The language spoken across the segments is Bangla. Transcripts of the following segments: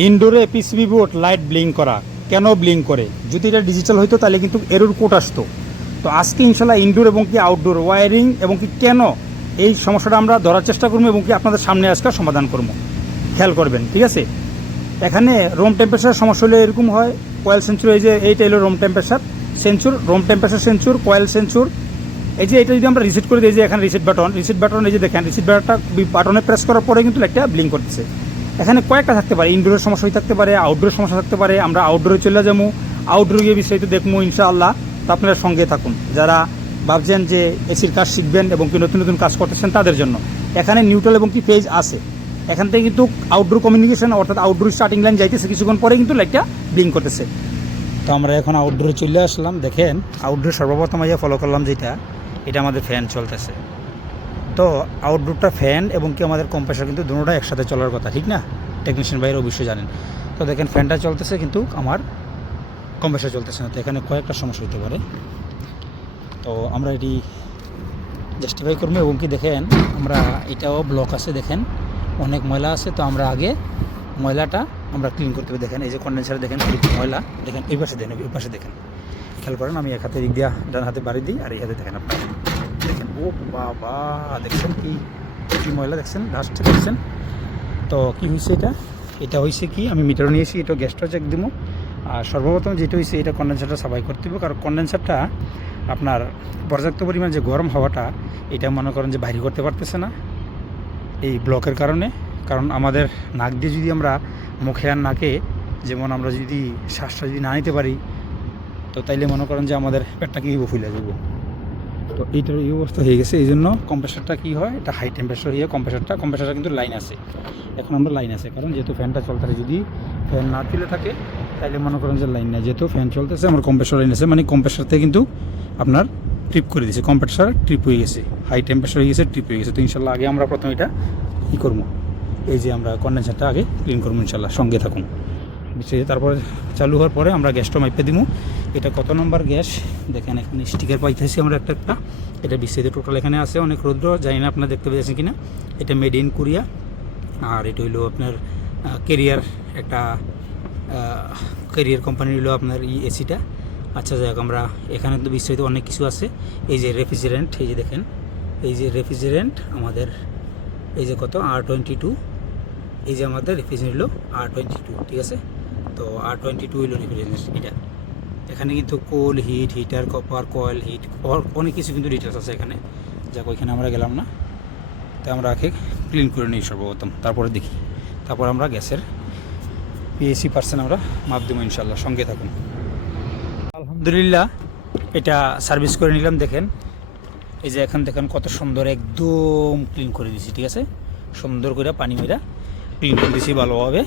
ইনডোরে পিসিবি বোর্ড লাইট ব্লিং করা, কেন ব্লিং করে? যদি এটা ডিজিটাল হইতো, তাহলে কিন্তু এরর কোড আসতো। তো আজকে ইনশাল্লাহ ইনডোর এবং কি আউটডোর ওয়ারিং এবং কি কেন এই সমস্যাটা আমরা ধরার চেষ্টা করব এবং কি আপনাদের সামনে আজকে সমাধান করব। খেয়াল করবেন, ঠিক আছে? এখানে রুম টেম্পারেচার সমস্যা হলে এরকম হয় কয়েল সেঞ্চুর এই যে এইটা এলো room temperature sensor room temperature sensor coil sensor এই যে এটা যদি আমরা রিসেট করে দিই যে এখানে রিসেট বাটন রিসেট বাটন এই যে দেখেন রিসেট বাটনটা বাটনে প্রেস করার পরে কিন্তু একটা ব্লিং করতেছে। এখানে কয়েকটা থাকতে পারে ইনডোরের সমস্যা থাকতে পারে আউটডোরের সমস্যা থাকতে পারে, আমরা আউটডোরে চলে যাব আউটডোরে গিয়ে বিস্তারিত দেখব ইনশাআল্লাহ। তো আপনারা সঙ্গে থাকুন। যারা ভাবছেন যে এসির কাজ শিখবেন এবং কি নতুন নতুন কাজ করতেছেন তাদের জন্য। এখানে নিউট্রাল এবং কি পেজ আছে। এখান থেকে কিন্তু আউটডোর কমিউনিকেশন অর্থাৎ আউটডোর স্টার্টিং লাইন যাইতেছে, কিছুক্ষণ পরে কিন্তু লাইটটা ব্লিং করতেছে। তো আমরা এখন আউটডোরে চলে আসলাম। দেখেন আউটডোর সর্বপ্রথম আইয়া ফলো করলাম যেটা, এটা আমাদের ফ্যান চলতেছে। তো আউটডোরটা ফ্যান এবং কি আমাদের কম্প্রেসার কিন্তু দুটোটা একসাথে চলার কথা, ঠিক না? টেকনিশিয়ান বাইরে অবশ্যই জানেন। তো দেখেন ফ্যানটা চলতেছে কিন্তু আমার কম্প্রেসার চলতেছে না, তো এখানে কয়েকটা সমস্যা হতে পারে। তো আমরা এটি জাস্টিফাই করব এবং কি দেখেন, আমরা এটাও ব্লক আছে, দেখেন। অনেক ময়লা আছে, তো আমরা আগে ময়লাটা আমরা ক্লিন করতে হবে। দেখেন, এই যে কন্ডেন্সারে দেখেন ময়লা, দেখেন, এই পাশে দেখেন, এই পাশে দেখেন। খেয়াল করেন, আমি এক হাতে দিক দিয়া ডান হাতে বাড়ি দিই, আর এই হাতে দেখেন আপনার। ও বাবা, দেখছেন কি? কি ময়লা দেখছেন? ডাস্ট দেখছেন? তো কি হয়েছে এটা? এটা হয়েছে কি? আমি মিটার নিয়েছি এটা গ্যাসটা চেক দিব আর সর্বপ্রথম যেটা হয়েছে এটা কন্ডেন্সারটা সাফাই করতে হবে কারণ কন্ডেন্সারটা আপনার পর্যাপ্ত পরিমাণ যে গরম হাওয়াটা, এটা মনে করেন যে বাইরে করতে পারতেছে না। এই ব্লকের কারণে। কারণ আমাদের নাক দিয়ে যদি আমরা মুখে আর নাকে যেমন আমরা যদি শ্বাসটা যদি না নিতে পারি, তো তাইলে মনে করেন যে আমাদের পেটটা কি ফুলে যাব তো এইটার এই অবস্থা হয়ে গেছে, এই জন্য কম্প্রেসারটা কী হয়? এটা হাই টেম্পারেচার হয়ে কম্প্রেসারটা কম্প্রেসারটা কিন্তু লাইন আছে। এখন আমরা লাইন আছে, কারণ যেহেতু ফ্যানটা চলতেছে, যদি ফ্যান না তুলে থাকে, তাইলে মনে করেন যে লাইন নেই। যেহেতু ফ্যান চলতেছে, আমার কম্প্রেসার লাইন আছে মানে কম্প্রেসার থেকে কিন্তু আপনার ট্রিপ করে দিয়েছে কম্প্রেসার ট্রিপ হয়ে গেছে হাই টেম্পারেচার হয়ে গেছে ট্রিপ হয়ে গেছে। তো ইনশাল্লাহ আগে আমরা প্রথমে এটা কী করব। এই যে আমরা কন্ডেন্সারটা আগে ক্লিন করব ইনশাল্লাহ, সঙ্গে থাকুন। বুঝছে তারপরে চালু হওয়ার পরে আমরা গ্যাসটা মাইপে দিব। এটা কত নম্বর গ্যাস? দেখেন, এখানে স্টিকার পাইতেছি আমরা একটা একটা। এটা বিস্তারিত টোটাল এখানে আছে, অনেক রৌদ্র, জানি না আপনারা দেখতে পেয়েছেন কিনা। এটা মেড ইন কোরিয়া আর এটা হইল আপনার কেরিয়ার একটা কেরিয়ার কোম্পানির হলো আপনার ই এসিটা আচ্ছা যাক আমরা এখানে তো বিস্তারিত অনেক কিছু আছে। এই যে রেফ্রিজারেন্ট এই যে দেখেন, এই যে রেফ্রিজারেন্ট আমাদের, এই যে কত? আর টোয়েন্টি টু এই যে আমাদের রেফ্রিজারেন্ট হলো আর টোয়েন্টি টু ঠিক আছে? তো আর টোয়েন্টি টু হইল রেফ্রিজারেন্ট এটা। এখানে কিন্তু coil heat heater copper coil heat অনেক কিছু কিন্তু ডিটেলস আছে এখানে। যাক, ওইখানে আমরা গেলাম না। তো আমরা আগে ক্লিন করে নিই সর্বপ্রথম, তারপরে দেখি। তারপর আমরা গ্যাসের পিএসি পার্সেন্ট আমরা মাপ দেবো ইনশাল্লাহ সঙ্গে থাকুন। আলহামদুলিল্লাহ, এটা সার্ভিস করে নিলাম, দেখেন। এই যে এখন দেখেন কত সুন্দর একদম ক্লিন করে দিয়েছি ঠিক আছে? সুন্দর করে পানি মেরা ক্লিন করে দিয়েছি ভালোভাবে।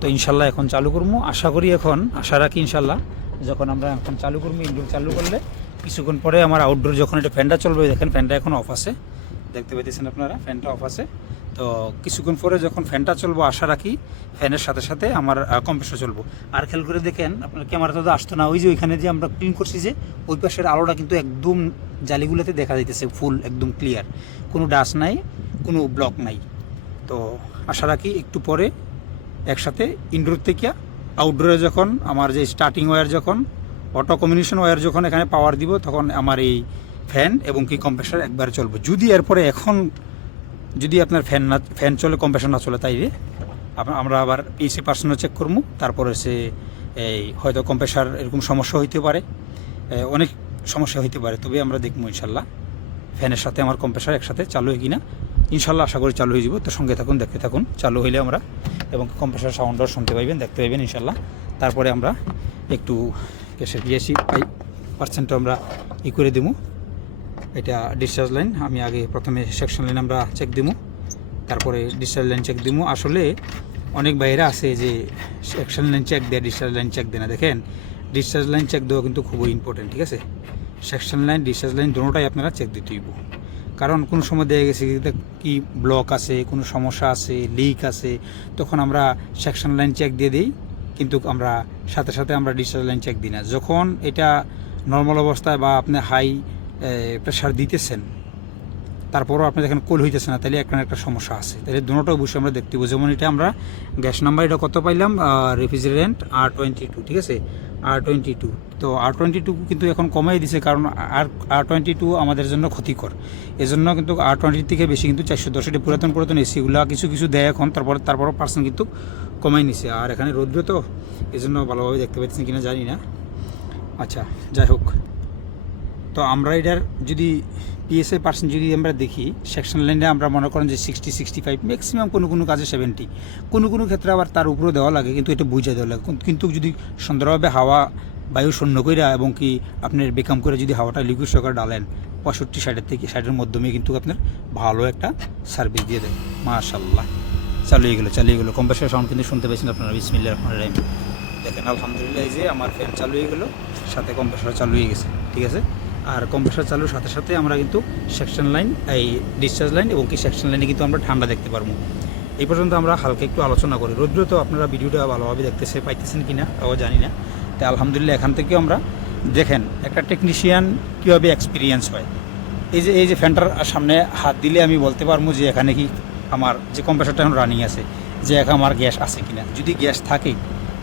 তো ইনশাল্লাহ এখন চালু করব। আশা করি এখন, আশা রাখি ইনশাল্লাহ যখন আমরা এখন চালু করব ইনডোর চালু করলে কিছুক্ষণ পরে আমার আউটডোর যখন এটা ফ্যানটা চলবে, দেখেন ফ্যানটা এখন অফ আছে। দেখতে পেতেছেন আপনারা ফ্যানটা অফ আছে। তো কিছুক্ষণ পরে যখন ফ্যানটা চলবো, আশা রাখি ফ্যানের সাথে সাথে আমার কম্প্রেসর চলবো। আর খেয়াল করে দেখেন, আপনার ক্যামেরাটা তো আসতো না, ওই যে ওইখানে যে আমরা ক্লিন করছি যে, ওই পাশের আলোটা কিন্তু একদম জালিগুলোতে দেখা যাইতেছে ফুল একদম ক্লিয়ার কোনো ডাস্ট নাই, কোনো ব্লক নাই। তো আশা রাখি একটু পরে একসাথে ইনডোর থেকে আউটডোরে যখন, আমার যে স্টার্টিং ওয়্যার যখন অটো কমিউনিকেশন ওয়্যার যখন এখানে পাওয়ার দিব, তখন আমার এই ফ্যান এবং কি কম্প্রেসার একবার চলবে। যদি এরপরে এখন, যদি আপনার ফ্যান না ফ্যান চলে কম্প্রেসার না চলে তাইলে আমরা আবার পিসি পার্সোনাল চেক করব, তারপরে সে এই হয়তো কম্প্রেসার এরকম সমস্যা হইতে পারে। অনেক সমস্যা হইতে পারে, তবে আমরা দেখব ইনশাল্লাহ। ফ্যানের সাথে আমার কম্প্রেসার একসাথে চালু হয় কিনা, ইনশাল্লাহ আশা করি চালু হয়ে যাব। তো সঙ্গে থাকুন, দেখতে থাকুন, চালু হইলে আমরা এবং কম্প্রেসার সাউন্ডও শুনতে পাইবেন, দেখতে পাইবেন ইনশাল্লাহ তারপরে আমরা একটু গ্যাসের পিএসি পাই পার্সেন্টও আমরা ই করে দেবো এটা ডিসচার্জ লাইন আমি আগে প্রথমে সেকশন লাইন আমরা চেক দিমু। তারপরে ডিসচার্জ লাইন চেক দিমু। আসলে অনেক বাইরে আছে যে সেকশন লাইন চেক দেয় ডিসচার্জ লাইন চেক দেয় না। দেখেন ডিসচার্জ লাইন চেক দেওয়া কিন্তু খুবই ইম্পর্টেন্ট ঠিক আছে? সেকশন লাইন ডিসচার্জ লাইন দুটোটাই আপনারা চেক দিতে হইব। কারণ কোন সময় দেখা গেছে কি ব্লক আছে, কোনো সমস্যা আছে লিক আছে, তখন আমরা সেকশন লাইন চেক দিয়ে দিই, কিন্তু আমরা সাথে সাথে আমরা ডিসচার্জ লাইন চেক দিই না। যখন এটা নর্মাল অবস্থায় বা আপনি হাই প্রেশার দিতেছেন তারপরও আপনি দেখেন কোল হইতেছে না তাহলে একটা একটা সমস্যা আছে। তাহলে দুটোটা অবশ্যই আমরা দেখতে হবে যেমন এটা আমরা গ্যাস নাম্বার এটা কত পাইলাম? রেফ্রিজারেন্ট আর টোয়েন্টি টু ঠিক আছে? আর টোয়েন্টি টু তো আর টোয়েন্টি টু কিন্তু এখন কমাই দিছে কারণ আর আর টোয়েন্টি টু আমাদের জন্য ক্ষতিকর। এজন্য কিন্তু আর টোয়েন্টি থেকে বেশি কিন্তু চারশো দশ, এটা পুরাতন পুরাতন এসিগুলো কিছু কিছু দেয় এখন, তারপর তারপর পার্সেন্ট কিন্তু কমাই নিছে। আর এখানে রৌদ্র তো এই জন্য ভালোভাবে দেখতে পাচ্ছেন কিনা জানি না। আচ্ছা যাই হোক। তো আমরা এটার যদি পিএসএ পার্সেন্ট যদি আমরা দেখি সেকশন লাইনে আমরা মনে করেন যে সিক্সটি সিক্সটি ফাইভ ম্যাক্সিমাম কোনো কোনো কাজে সেভেন্টি কোনো কোনো ক্ষেত্রে আবার তার উপরেও দেওয়া লাগে, কিন্তু এটা বুঝে দেওয়া লাগে। কিন্তু যদি সুন্দরভাবে হাওয়া, বায়ু শূন্য কইরা এবং কি আপনার বেকাম করে যদি হাওয়াটা লিকুইড সহকারে ডালেন পঁয়ষট্টি সাইডের থেকে সাইডের মাধ্যমে কিন্তু আপনার ভালো একটা সার্ভিস দিয়ে দেয়। মাশাল্লাহ চালিয়ে গেলো চালিয়ে গেলো। কম্প্রেসার সাউন্ড কিন্তু শুনতে পেয়েছেন আপনারা। বিসমিল্লা আপনার দেখেন, আলহামদুলিল্লাহ, এই যে আমার ফ্যান চালু হয়ে গেলো, সাথে কম্প্রেসার চালু হয়ে গেছে। ঠিক আছে? আর কম্প্রেসার চালুর সাথে সাথে আমরা কিন্তু সেকশন লাইন এই ডিসচার্জ লাইন এবং কি সেকশন লাইনে কিন্তু আমরা ঠান্ডা দেখতে পারব। এই পর্যন্ত আমরা হালকা একটু আলোচনা করি। রৌদ্র তো আপনারা ভিডিওটা ভালোভাবে দেখতেছে, পাইতেছেন কি না তাও জানি না। তাই আলহামদুলিল্লাহ এখান থেকেও আমরা দেখেন একটা টেকনিশিয়ান কীভাবে এক্সপিরিয়েন্স হয়। এই যে এই যে ফ্যানটার সামনে হাত দিলে আমি বলতে পারব যে এখানে কি আমার যে কম্প্রেসারটা এখন রানিং আছে, যে এখন আমার গ্যাস আছে কিনা। যদি গ্যাস থাকে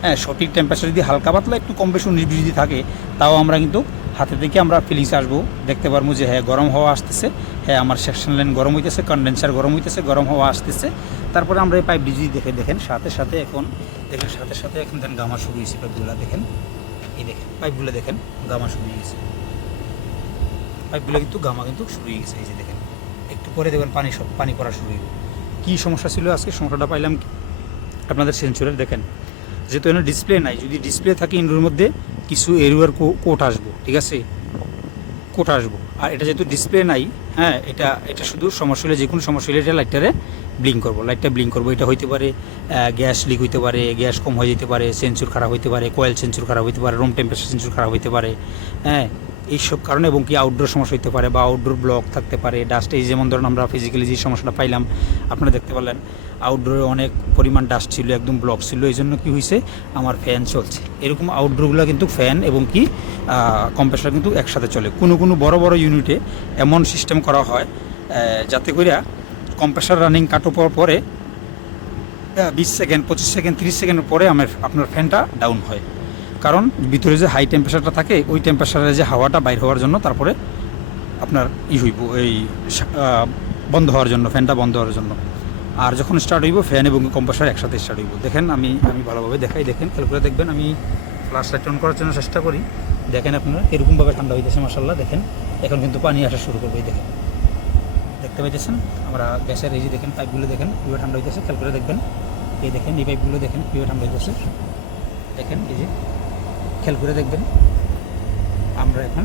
হ্যাঁ সঠিক টেম্পারেচার যদি হালকা পাতলা একটু কম বেশি উনিশ থাকে, তাও আমরা কিন্তু হাতে থেকে আমরা ফিলিংস আসব। দেখতে পারব যে হ্যাঁ গরম হওয়া আসতেছে। হ্যাঁ আমার সেকশন লাইন গরম হইতেছে কন্ডেন্সার গরম হইতেছে, গরম হাওয়া আসতেছে। তারপরে আমরা এই পাইপ ডিজি দেখে দেখেন, সাথে সাথে এখন দেখেন, সাথে সাথে এখন দেন গামা শুরু হয়েছে পাইপগুলো দেখেন। এই দেখেন পাইপগুলো দেখেন, গামা শুরু হয়ে গেছে। পাইপগুলো কিন্তু, গামা কিন্তু শুরু হয়ে গেছে, এই যে দেখেন। একটু পরে দেখবেন পানি সব পানি পড়া শুরু হয়ে কী সমস্যা ছিল আজকে? সমস্যাটা পাইলাম আপনাদের সেঞ্চুরের দেখেন। যেহেতু এখানে ডিসপ্লে নাই, যদি ডিসপ্লে থাকে ইনডোর মধ্যে কিছু এরিয়ার কোট আসব, ঠিক আছে? কোট আসব। আর এটা যেহেতু ডিসপ্লে নাই হ্যাঁ এটা এটা শুধু সমস্যা হলে যে কোনো সমস্যা হলে এটা লাইটটারে ব্লিং করব। লাইটটা ব্লিং করব। এটা হইতে পারে গ্যাস লিক হইতে পারে গ্যাস কম হয়ে যেতে পারে সেন্সুর খারাপ হইতে পারে কয়েল সেন্সুর খারাপ হইতে পারে রুম টেম্পারেচার সেন্সুর খারাপ হইতে পারে হ্যাঁ এইসব কারণে এবং কি আউটডোর সমস্যা হইতে পারে বা আউটডোর ব্লক থাকতে পারে ডাস্ট এই যেমন ধরুন আমরা ফিজিক্যালি যে সমস্যাটা পাইলাম, আপনারা দেখতে পারলেন আউটডোরে অনেক পরিমাণ ডাস্ট ছিল, একদম ব্লক ছিল এই জন্য কী হয়েছে আমার ফ্যান চলছে। এরকম আউটডোরগুলো কিন্তু ফ্যান এবং কি কম্প্রেসার কিন্তু একসাথে চলে। কোনো কোনো বড় বড় ইউনিটে এমন সিস্টেম করা হয় যাতে করে কম্প্রেসার রানিং কাটো পর পরে বিশ সেকেন্ড, পঁচিশ সেকেন্ড, তিরিশ সেকেন্ড পরে আমার, আপনার ফ্যানটা ডাউন হয়। কারণ ভিতরে যে হাই টেম্পারেচারটা থাকে, ওই টেম্পারেচারে যে হাওয়াটা বাইর হওয়ার জন্য তারপরে আপনার ই হইব, এই বন্ধ হওয়ার জন্য ফ্যানটা বন্ধ হওয়ার জন্য। আর যখন স্টার্ট হইব ফ্যান এবং কম্প্রেসার একসাথে স্টার্ট হইব। দেখেন, আমি আমি ভালোভাবে দেখাই, দেখেন, খেয়াল করে দেখবেন, আমি ফ্লাশ লাইট অন করার জন্য চেষ্টা করি। দেখেন আপনারা, এরকমভাবে ঠান্ডা হইতেছে মাসাল্লাহ দেখেন। এখন কিন্তু পানি আসা শুরু করবে দেখেন। দেখতে পাইতেছেন? আমরা গ্যাসের এই যে দেখেন পাইপগুলো দেখেন, কীভাবে ঠান্ডা হইতেছে, খেয়াল করে দেখবেন। এই দেখেন, এই পাইপগুলো দেখেন, কীভাবে ঠান্ডা হইতেছে। দেখেন, এই যে। খেয়াল করে দেখবেন। আমরা এখন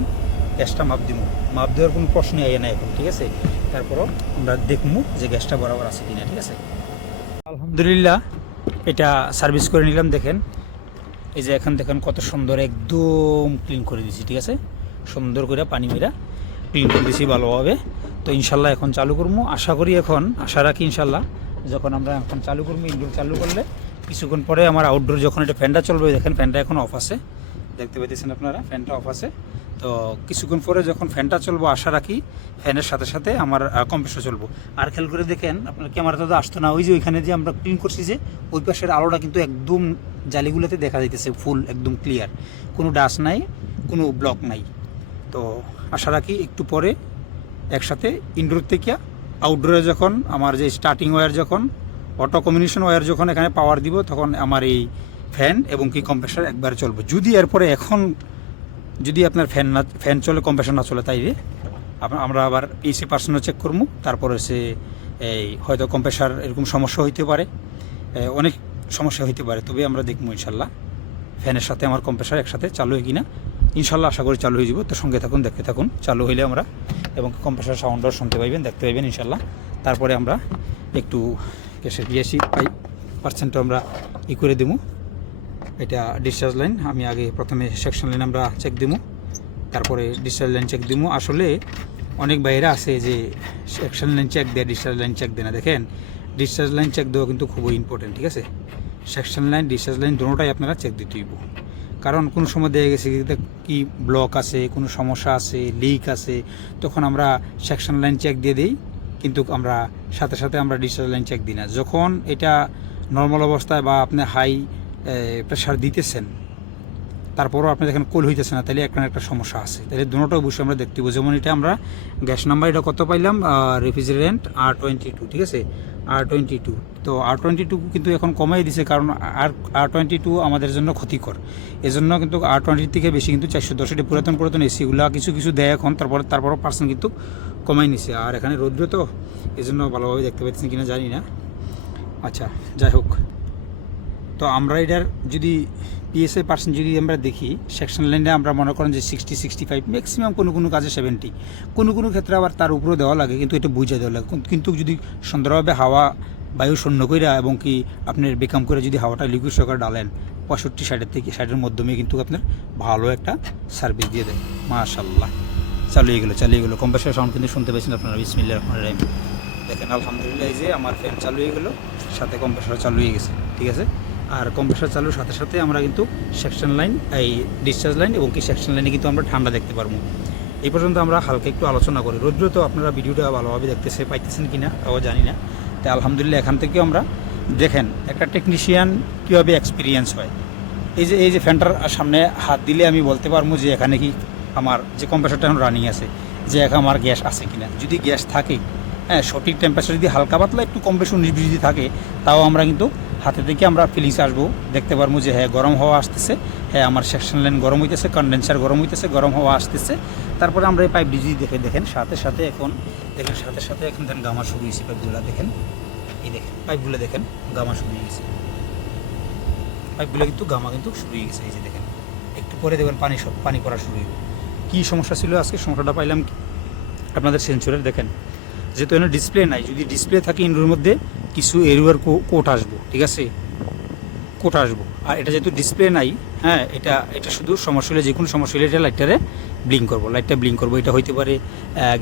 গ্যাসটা মাপ দিব মাপ দেওয়ার কোনো প্রশ্নই আয় না এখন, ঠিক আছে? তারপরও আমরা দেখব যে গ্যাসটা বরাবর আছে কিনা, ঠিক আছে? আলহামদুলিল্লাহ, এটা সার্ভিস করে নিলাম, দেখেন। এই যে এখন দেখেন কত সুন্দর একদম ক্লিন করে দিয়েছি ঠিক আছে? সুন্দর করে পানি মেরা ক্লিন করে দিছি ভালোভাবে। তো ইনশাল্লাহ এখন চালু করব আশা করি এখন, আশা রাখি ইনশাল্লাহ, যখন আমরা এখন চালু করব ইনডোর চালু করলে কিছুক্ষণ পরে আমার আউটডোর যখন এটা ফ্যানটা চলবে, দেখেন ফ্যানটা এখন অফ আছে। দেখতে পাইতেছেন আপনারা, ফ্যানটা অফ আছে। তো কিছুক্ষণ পরে যখন ফ্যানটা চলবো, আশা রাখি ফ্যানের সাথে সাথে আমার কম্প্রেসর চলবো। আর খেয়াল করে দেখেন, আপনার ক্যামেরাতে তো আসতো না, ওই যে ওইখানে যে আমরা ক্লিন করছি যে, ওই পাশের আলোটা কিন্তু একদম জালিগুলোতে দেখা যাইতেছে ফুল একদম ক্লিয়ার কোনো ডাস্ট নাই, কোনো ব্লক নাই। তো আশা রাখি একটু পরে একসাথে ইনডোর থেকে আউটডোরে যখন, আমার যে স্টার্টিং ওয়্যার যখন অটো কমিউনিকেশন ওয়্যার যখন এখানে পাওয়ার দিব, তখন আমার এই ফ্যান এবং কি কম্প্রেসার একবারে চলবে। যদি এরপরে এখন, যদি আপনার ফ্যান না, ফ্যান চলে কম্প্রেসার না চলে তাইলে আমরা আবার পিসি পার্সনও চেক করব তারপরে সে এই হয়তো কম্প্রেসার এরকম সমস্যা হইতে পারে। অনেক সমস্যা হইতে পারে, তবে আমরা দেখব ইনশাল্লাহ। ফ্যানের সাথে আমার কম্প্রেসার একসাথে চালু হয় কিনা, ইনশাল্লাহ আশা করি চালু হয়ে যাব। তো সঙ্গে থাকুন, দেখতে থাকুন, চালু হইলে আমরা এবং কম্প্রেসার সাউন্ডও শুনতে পাইবেন, দেখতে পাইবেন ইনশাল্লাহ। তারপরে আমরা একটু গ্যাসের বিএসি পাই পার্সেন্টও আমরা ই করে দেবো। এটা ডিসচার্জ লাইন আমি আগে প্রথমে সেকশন লাইন আমরা চেক দিব তারপরে ডিসচার্জ লাইন চেক দিব আসলে অনেক বাইরে আছে যে সেকশন লাইন চেক দেয় ডিসচার্জ লাইন চেক দেয় না। দেখেন ডিসচার্জ লাইন চেক দেওয়া কিন্তু খুবই ইম্পর্টেন্ট ঠিক আছে? সেকশন লাইন ডিসচার্জ লাইন দুটোটাই আপনারা চেক দিতে হইব। কারণ কোনো সময় দেখা গেছে কি ব্লক আছে, কোনো সমস্যা আছে লিক আছে, তখন আমরা সেকশন লাইন চেক দিয়ে দিই। কিন্তু আমরা সাথে সাথে আমরা ডিসচার্জ লাইন চেক দিই না। যখন এটা নর্মাল অবস্থায় বা আপনি হাই প্রেশার দিতেছেন, তারপরও আপনি দেখেন কোল হইতেছে না তাহলে একটা একটা সমস্যা আছে। তাহলে দুটোটা অবশ্যই আমরা দেখতে যেমন এটা আমরা গ্যাস নাম্বার এটা কত পাইলাম? রেফ্রিজারেন্ট আর টোয়েন্টি টু ঠিক আছে? আর টোয়েন্টি টু তো আর টোয়েন্টি টু কিন্তু এখন কমাই দিছে কারণ আর আর টোয়েন্টি টু আমাদের জন্য ক্ষতিকর। এজন্য কিন্তু আর টোয়েন্টি থেকে বেশি কিন্তু চারশো দশ এটা পুরাতন পুরাতন এসিগুলা কিছু কিছু দেয় এখন, তারপরে, তারপরও পার্সেন্ট কিন্তু কমাই নিছে। আর এখানে রৌদ্র তো এজন্য ভালোভাবে দেখতে পাচ্ছেন কিনা জানি না। আচ্ছা যাই হোক। তো আমরা এটার যদি পিএসআই পার্সেন্ট যদি আমরা দেখি সেকশন লাইনে আমরা মনে করেন যে সিক্সটি সিক্সটি ফাইভ ম্যাক্সিমাম কোনো কোনো কাজে সেভেন্টি কোনো কোনো ক্ষেত্রে আবার তার উপরেও দেওয়া লাগে, কিন্তু এটা বুঝে দেওয়া লাগে। কিন্তু যদি সুন্দরভাবে হাওয়া, বায়ু শূন্য কইরা এবং কি আপনার বেকাম করে যদি হাওয়াটা লিকুইড সহকারে ডালেন পঁয়ষট্টি সাইডের থেকে সাইডের মাধ্যমে কিন্তু আপনার ভালো একটা সার্ভিস দিয়ে দেয়। মাশাল্লাহ চালিয়ে গেলো চালিয়ে গেলো। কম্প্রেসার সাউন্ড কিন্তু শুনতে পেয়েছেন আপনারা। বিসমিল্লা রহমান রাহিম। দেখেন, আলহামদুলিল্লাহ যে আমার ফ্যান চালু হয়ে গেলো, সাথে কম্প্রেসার চালু হয়ে গেছে। ঠিক আছে? আর কম্প্রেসার চালুর সাথে সাথে আমরা কিন্তু সেকশন লাইন এই ডিসচার্জ লাইন এবং কি সেকশন লাইনে কিন্তু আমরা ঠান্ডা দেখতে পারব। এই পর্যন্ত আমরা হালকা একটু আলোচনা করি। রৌদ্র তো আপনারা ভিডিওটা ভালোভাবে দেখতেছে, পাইতেছেন কি না তাও জানি না। তাই আলহামদুলিল্লাহ এখান থেকেও আমরা দেখেন একটা টেকনিশিয়ান কীভাবে এক্সপিরিয়েন্স হয়। এই যে এই যে ফ্যানটার সামনে হাত দিলে আমি বলতে পারব যে এখানে কি আমার যে কম্প্রেসারটা এখন রানিং আছে, যে এখন আমার গ্যাস আছে কিনা। যদি গ্যাস থাকে হ্যাঁ সঠিক টেম্পারেচার যদি হালকা পাতলা একটু কম বেশি উনিশ যদি থাকে, তাও আমরা কিন্তু হাতে থেকে আমরা ফিলিংস আসব। দেখতে পারব যে হ্যাঁ গরম হওয়া আসতেছে। হ্যাঁ আমার সেকশন লাইন গরম হইতেছে, কন্ডেন্সার গরম হইতেছে, গরম হওয়া আসতেছে। তারপরে আমরা এই পাইপ ডিজি দেখে দেখেন, সাথে সাথে এখন দেখেন, সাথে সাথে এখন দেখেন গামা শুরু হয়েছে পাইপগুলো দেখেন। এই দেখেন, পাইপগুলো দেখেন, গামা শুরু হয়ে গেছে পাইপগুলো কিন্তু, গামা কিন্তু শুরু হয়ে গেছে এই যে দেখেন। একটু পরে দেখবেন পানি সব পানি পড়া শুরু হইব। কী সমস্যা ছিল আজকে? সমস্যাটা পাইলাম? আপনাদের সেঞ্চুরের দেখেন। যেহেতু এখানে ডিসপ্লে নাই, যদি ডিসপ্লে থাকে ইনডোর মধ্যে, কিছু এরিয়ার কোট আসব, ঠিক আছে? কোট আসব। আর এটা যেহেতু ডিসপ্লে নাই হ্যাঁ এটা এটা শুধু সমস্যা হলে যে কোনো সমস্যা হলে এটা লাইটটারে ব্লিঙ্ক করব লাইটটা ব্লিঙ্ক করব, এটা হইতে পারে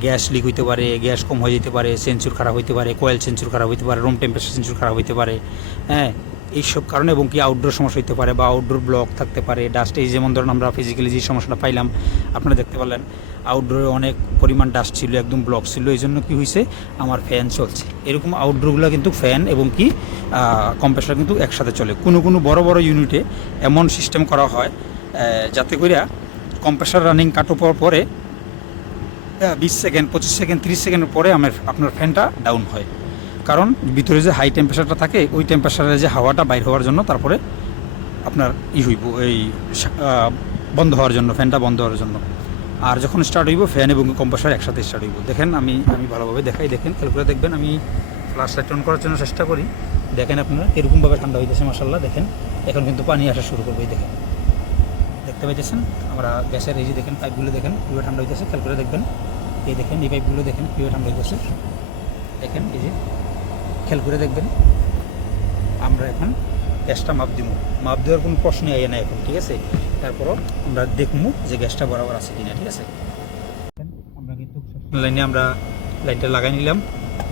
গ্যাস লিক হইতে পারে গ্যাস কম হয়ে যেতে পারে সেন্সুর খারাপ হইতে পারে কয়েল সেন্সুর খারাপ হইতে পারে রুম টেম্পারেচার সেন্সুর খারাপ হইতে পারে হ্যাঁ এইসব কারণে এবং কি আউটডোর সমস্যা হইতে পারে বা আউটডোর ব্লক থাকতে পারে ডাস্ট এই যেমন ধরুন আমরা ফিজিক্যালি যে সমস্যাটা পাইলাম, আপনারা দেখতে পারলেন আউটডোরে অনেক পরিমাণ ডাস্ট ছিল, একদম ব্লক ছিল এই জন্য কী হয়েছে আমার ফ্যান চলছে। এরকম আউটডোরগুলো কিন্তু ফ্যান এবং কি কম্প্রেসার কিন্তু একসাথে চলে। কোনো কোনো বড় বড় ইউনিটে এমন সিস্টেম করা হয় যাতে করে কম্প্রেসার রানিং কাটো পরে বিশ সেকেন্ড পঁচিশ সেকেন্ড তিরিশ সেকেন্ডের পরে আমার, আপনার ফ্যানটা ডাউন হয়। কারণ ভিতরে যে হাই টেম্পারেচারটা থাকে, ওই টেম্পারেচারে যে হাওয়াটা বাইর হওয়ার জন্য তারপরে আপনার ই হইব, এই বন্ধ হওয়ার জন্য ফ্যানটা বন্ধ হওয়ার জন্য। আর যখন স্টার্ট হইব ফ্যান এবং কম্প্রেসার একসাথে স্টার্ট হইব। দেখেন, আমি আমি ভালোভাবে দেখাই, দেখেন খেয়াল করে দেখবেন, আমি ফ্লাশ লাইট অন করার জন্য চেষ্টা করি। দেখেন আপনারা, এরকমভাবে ঠান্ডা হইতেছে মাসাল্লাহ দেখেন। এখন কিন্তু পানি আসা শুরু করবে দেখেন। দেখতে পাইতেছেন? আমরা গ্যাসের এই যে দেখেন পাইপগুলো দেখেন, কীভাবে ঠান্ডা হইতেছে খেয়াল করে দেখবেন। এই দেখেন, এই পাইপগুলো দেখেন, কীভাবে ঠান্ডা হইতেছে। দেখেন, এই যে। খেয়াল করে দেখবেন। আমরা এখন গ্যাসটা মাপ দিব মাপ দেওয়ার কোনো প্রশ্নই আয় না এখন, ঠিক আছে? তারপরও আমরা দেখব যে গ্যাসটা বরাবর আছে কিনা, ঠিক আছে? লাইনে আমরা লাইনটা লাগাই নিলাম।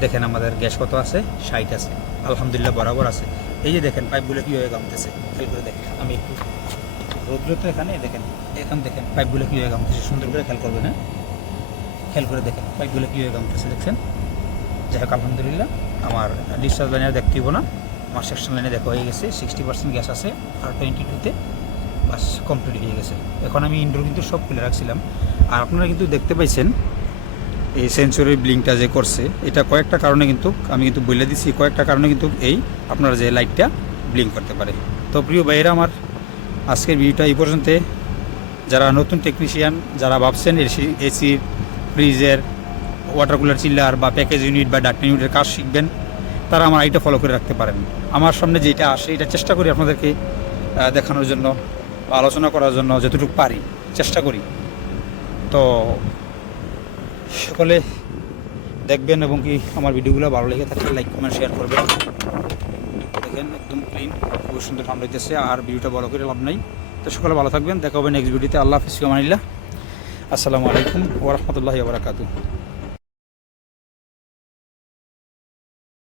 দেখেন আমাদের গ্যাস কত আছে? ষাট আছে। আলহামদুলিল্লাহ বরাবর আছে। এই যে দেখেন পাইপগুলো কীভাবে গামতেছে, খেয়াল করে দেখেন। আমি একটু রৌদ্র তো এখানে, দেখেন, এখন দেখেন পাইপগুলো কীভাবে গামতেছে, সুন্দর করে খেয়াল করবেন হ্যাঁ? খেয়াল করে দেখেন পাইপগুলো কীভাবে গামতেছে, দেখছেন? যাই হোক, আলহামদুলিল্লাহ। আমার ডিসচার্জ লাইনে আর দেখতে হইব না। আমার সেকশন লাইনে দেখা হয়ে গেছে সিক্সটি পার্সেন্ট গ্যাস আছে, আর টোয়েন্টি টুতে বাস কমপ্লিট হয়ে গেছে। এখন আমি ইনডোর কিন্তু সব খুলে রাখছিলাম। আর আপনারা কিন্তু দেখতে পাইছেন, এই সেন্সরের ব্লিংটা যে করছে, এটা কয়েকটা কারণে কিন্তু আমি কিন্তু বলে দিচ্ছি কয়েকটা কারণে কিন্তু এই আপনার যে লাইটটা ব্লিং করতে পারে। তো প্রিয় ভাইয়েরা আমার, আজকের ভিডিওটা এই পর্যন্ত। যারা নতুন টেকনিশিয়ান যারা ভাবছেন এসি এসির ফ্রিজের ওয়াটার কুলার চিল্লার বা প্যাকেজ ইউনিট বা ডাক্তার ইউনিটের কাজ শিখবেন, তারা আমার আইটা ফলো করে রাখতে পারেন। আমার সামনে যেটা আসে, এটা চেষ্টা করি আপনাদেরকে দেখানোর জন্য আলোচনা করার জন্য যতটুকু পারি, চেষ্টা করি। তো সকলে দেখবেন এবং কি আমার ভিডিওগুলো ভালো লেগে থাকলে লাইক কমেন্ট শেয়ার করবেন। দেখেন একদম ক্লিন খুব সুন্দর ঠান্ডা হইতেছে আর ভিডিওটা বড় করে লাভ নাই। তো সকলে ভালো থাকবেন, দেখা হবে নেক্সট ভিডিওতে আল্লাহ হাফিজ মানিল্লাহ আসসালামু আলাইকুম ওরহমতুল্লাহি বারাকাতু